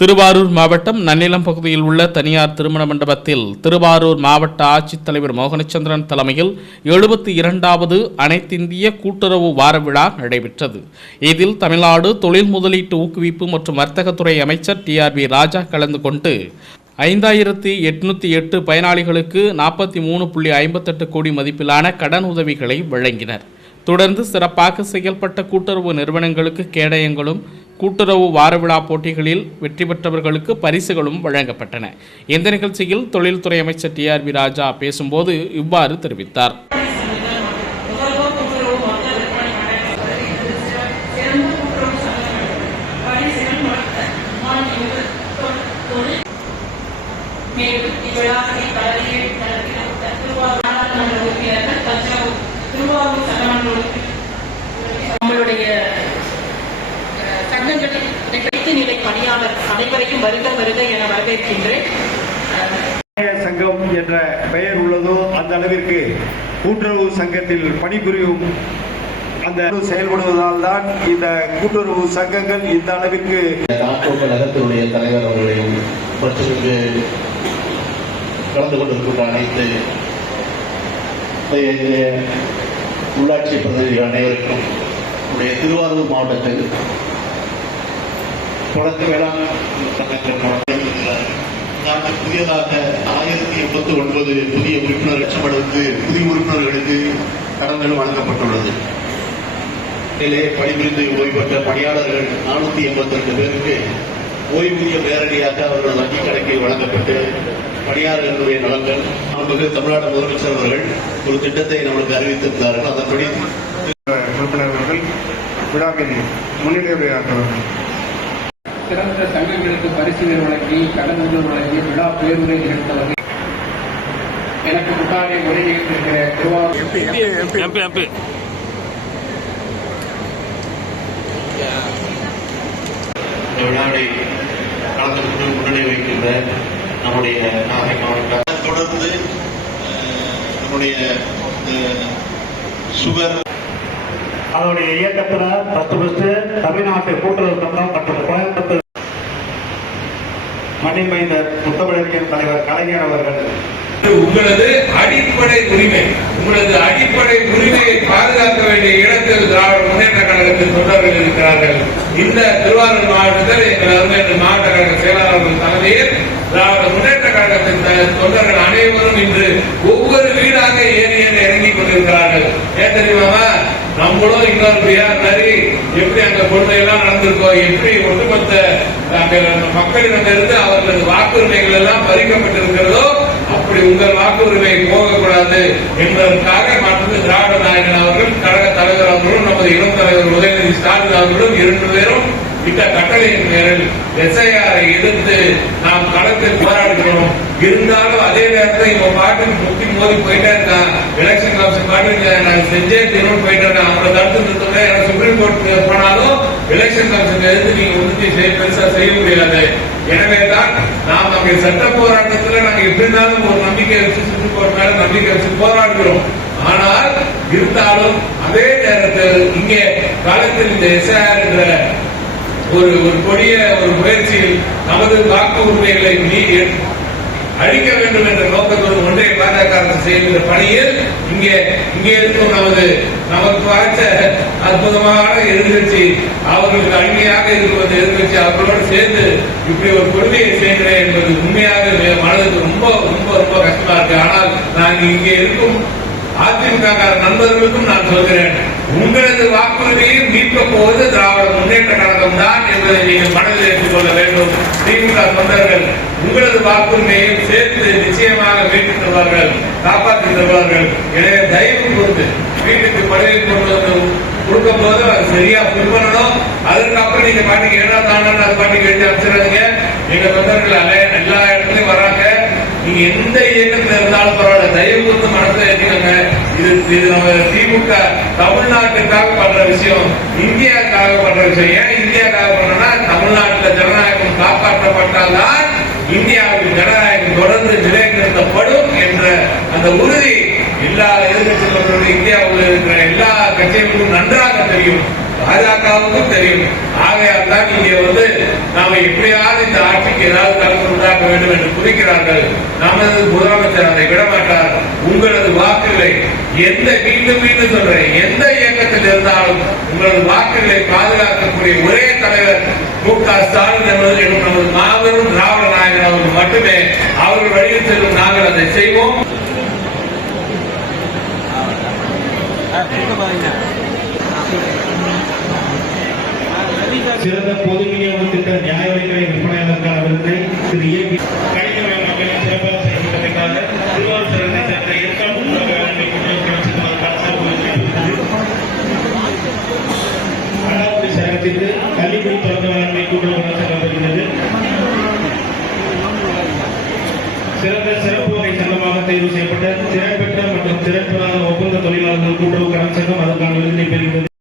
திருவாரூர் மாவட்டம் நன்னிலம் பகுதியில் உள்ள தனியார் திருமண மண்டபத்தில் திருவாரூர் மாவட்ட ஆட்சித்தலைவர் மோகனச்சந்திரன் தலைமையில் 72வது அனைத்திந்திய கூட்டுறவு வார விழா நடைபெற்றது. இதில் தமிழ்நாடு தொழில் முதலீட்டு ஊக்குவிப்பு மற்றும் வர்த்தகத்துறை அமைச்சர் TRV ராஜா கலந்து கொண்டு 5808 பயனாளிகளுக்கு 43.58 கோடி மதிப்பிலான கடன் உதவிகளை வழங்கினர். தொடர்ந்து சிறப்பாக செயல்பட்ட கூட்டுறவு நிறுவனங்களுக்கு கேடயங்களும், கூட்டுறவு வாரவிழா போட்டிகளில் வெற்றி பெற்றவர்களுக்கு பரிசுகளும் வழங்கப்பட்டன. இந்த நிகழ்ச்சியில் தொழில்துறை அமைச்சர் TRV ராஜா பேசும்போது இவ்வாறு தெரிவித்தார். நம்மளுடைய சங்கங்களில் நிலை பணியாளர் அனைவரையும் வருக வருக என வரவேற்கின்றேன். சங்கம் என்ற பெயர் உள்ளதோ அந்த அளவிற்கு கூட்டுறவு சங்கத்தில் பணிபுரியும் அந்த செயல்படுவதால் தான் இந்த கூட்டுறவு சங்கங்கள் இந்த அளவிற்கு நகரத்தினுடைய தலைவர் அவர்களையும் கலந்து கொண்டிருக்கின்ற அனைத்து உள்ளாட்சி பிரதிநிதிகள் அனைவருக்கும் திருவாரூர் மாவட்டத்தில் தொடக்க வேளாண் புதியதாக 1089 புதிய உறுப்பினர்களுக்கு கடன்கள் வழங்கப்பட்டுள்ளது. பணிபுரிந்து ஓய்வு பெற்ற பணியாளர்கள் 482 பேருக்கு ஓய்வூதியம் நேரடியாக அவர்கள் வங்கிக் கணக்கில் வழங்கப்பட்டு பணியாளர்களுடைய நலன்கள் தமிழ்நாடு முதலமைச்சர் அவர்கள் ஒரு திட்டத்தை நம்மளுக்கு அறிவித்திருந்தார்கள். அதன்படி உறுப்பினர்கள் விழாவில் முன்னிலையுரையாற்றுவார்கள். சிறந்த சங்கங்களுக்கு பரிசுகள் வழங்கி கடன் உதவி வழங்கி விழா பேருரை நிகழ்த்தவர்கள் எனக்கு முன்னாடி உரை நிகழ்த்திருக்கிற திருவாரூர் விழாவை கலந்து கொண்டு முன்னணி வைக்கின்ற நம்முடைய நாகை மாவட்டம் தொடர்ந்து நம்முடைய சுகர் அதனுடைய இயக்கத்தில் தமிழ்நாட்டு கூட்டுறவு சங்கம் மற்றும் கோயம்புத்தூர் மணிமைந்தர் முத்தமிழறிஞர் தலைவர் கலைஞர் அவர்கள் உங்களது அடிப்படை உரிமையை பாதுகாக்க வேண்டிய இடத்தில் திராவிட முன்னேற்ற கழகத்தின் தொண்டர்கள் இருக்கிறார்கள். இந்த திருவாரூர் மாவட்டத்தில் எங்கள் மாவட்ட கழக செயலாளர்கள் தலைமையில் திராவிட முன்னேற்ற கழகத்தின் தொண்டர்கள் அனைவரும் இன்று ஒவ்வொரு வீடாக ஏறி இறங்கிக் கொண்டிருக்கிறார்கள். ஏன் தெரியுமா? நம்மளும் இன்னொரு பிஆர் மாதிரி எப்படி அங்க கொடுமையெல்லாம் நடந்திருக்கோம், எப்படி ஒட்டுமொத்த மக்களிடமிருந்து அவர்களது வாக்குரிமைகள் எல்லாம் பறிக்கப்பட்டிருக்கிறதோ அப்படி உங்கள் வாக்குரிமை போகக்கூடாது என்பதற்காக மற்ற திராவிட நாயகன் அவர்கள், கழக தலைவர் அவர்களும், நமது இளம் தலைவர் உதயநிதி ஸ்டாலின் அவர்களும் 2 பேரும் இட்ட கட்டளையின் பேரில் SIR எதிர்த்து நாம் களத்தில் போராடுகிறோம். இருந்தாலும் அதே நேரத்தில் இவங்க பாட்டுக்கு முட்டி மோதி போயிட்டே இருக்கான். எலெக்ஷன் கமிஷன் பாட்டு நான் செஞ்சே தீர்வு போயிட்டு இருக்கேன். அவங்களை தடுத்து நிறுத்த சுப்ரீம் கோர்ட் போனாலும் எலெக்ஷன் கமிஷன் எதிர்த்து நீங்க ஒன்றும் பெருசா செய்ய முடியாது. எனவே தான் நாம் அங்கே சட்ட போராட்டத்தில் நாங்கள் எப்படி இருந்தாலும் ஒரு நம்பிக்கை வச்சு சுப்ரீம் கோர்ட் மேல நம்பிக்கை வச்சு போராடுகிறோம். ஆனால் இருந்தாலும் அதே நேரத்தில் இங்கே காலத்தில் இந்த SIR என்ற ஒரு கொடிய ஒரு முயற்சியில் நமது வாக்கு உரிமைகளை அழிக்க வேண்டும் என்ற நோக்கத்தோடு ஒன்றை பாஜக அரசு செய்கின்ற பணியில் இங்கே இருக்கும் நமக்கு வாய்ச்ச அற்புதமான எதிர்கட்சி, அவர்களுக்கு அடிமையாக இருப்பது எதிர்கட்சி, அவர்களோடு சேர்ந்து இப்படி ஒரு கொடுமையை செய்கிறேன் என்பது உண்மையாக மனதுக்கு ரொம்ப ரொம்ப ரொம்ப கஷ்டமா இருக்கு. ஆனால் நான் இங்கே இருக்கும் அதிமுக நண்பர்களுக்கும் நான் சொல்கிறேன், உங்களது வாக்குறுதியை மீட்கப் போவது திராவிட முன்னேற்ற கழகம் தான் என்பதை நீங்கள் மனதில் ஏற்றுக்கொள்ள வேண்டும். திமுக தொண்டர்கள் உங்களது வாக்குரிமையையும் சேர்த்து நிச்சயமாக மீட்டுத் தருவார்கள், காப்பாற்றித் தருவார்கள். எனவே தயவு கூர்ந்து வீட்டுக்கு பதவி கொண்டு வந்து கொடுக்கும் போது அது சரியா புல் பண்ணணும். அதுக்கப்புறம் நீங்க பாட்டிக்கு என்ன தானே அது பாட்டிக்கு எழுதி அமைச்சிடாதீங்க. எங்க தொண்டர்கள் எல்லா இடத்துலயும் வராங்க. நீங்க எந்த இயக்கத்தில் இருந்தாலும் பரவாயில்ல, தயவு கூர்ந்து மனசுல ஏற்றிக்கோங்க. இது நம்ம திமுக தமிழ்நாட்டுக்காக பண்ற விஷயம், இந்தியாவுக்காக பண்ற விஷயம். ஏன் இந்தியாவுக்காக பண்றோம்னா, தமிழ்நாட்டில் ஜனநாயகம் காப்பாற்றப்பட்டால்தான் இந்தியாவில் ஜனநாயகம் தொடர்ந்து நிலைநிறுத்தப்படும் என்ற அந்த உறுதி எல்லா எதிர்கட்சிகளும் இந்தியாவில் இருக்கிற எல்லா கட்சிகளுக்கும் நன்றாக தெரியும். பாஜகவுக்கும் தெரியும். ஆகையால் தான் இங்கே வந்து நாம எப்படியாவது இந்த ஆட்சிக்கு ஏதாவது கலந்து உண்டாக்க வேண்டும் என்று குறிக்கிறார்கள். நமது முதலமைச்சர் அதை விடமாட்டார். உங்களது வாக்குகளை மீண்டும் சொல்றேன், எந்த இயக்கத்தில் இருந்தாலும் உங்களது வாக்குகளை பாதுகாக்கக்கூடிய ஒரே தலைவர் மு.க. ஸ்டாலின் எனும் நமது மாபெரும் திராவிட நாயகர் அவர்கள் மட்டுமே. அவர்கள் வழியில் செல்லும் நாங்கள் அதை செய்வோம். சிறந்த பொது விநியோக திட்ட நியாய விலைக்கடை விற்பனையாளருக்கான விருதை திரு ஏ.பி. கணினமய மக்களின் சிறப்பாக செயல்பட்டதற்காக திருவாரூர் சிறந்தை சேர்ந்த ஏற்காடு ஊரக வேளாண்மை கூட்டுறவு கழகத்திற்கான அண்ணாமலை சங்கத்திற்கு கள்ளிக்குடி தொடக்க வேளாண்மை கூட்டுறவு கழகம் பெறுகிறது. சிறந்த சிறப்பு வகை சங்கமாக தேர்வு செய்யப்பட்ட திறன் பெற்ற மற்றும் திறன் பெறாத ஒப்பந்த தொழிலாளர்கள் கூட்டுறவு கடன் சங்கம் அதற்கான விருதை பெறுகிறது.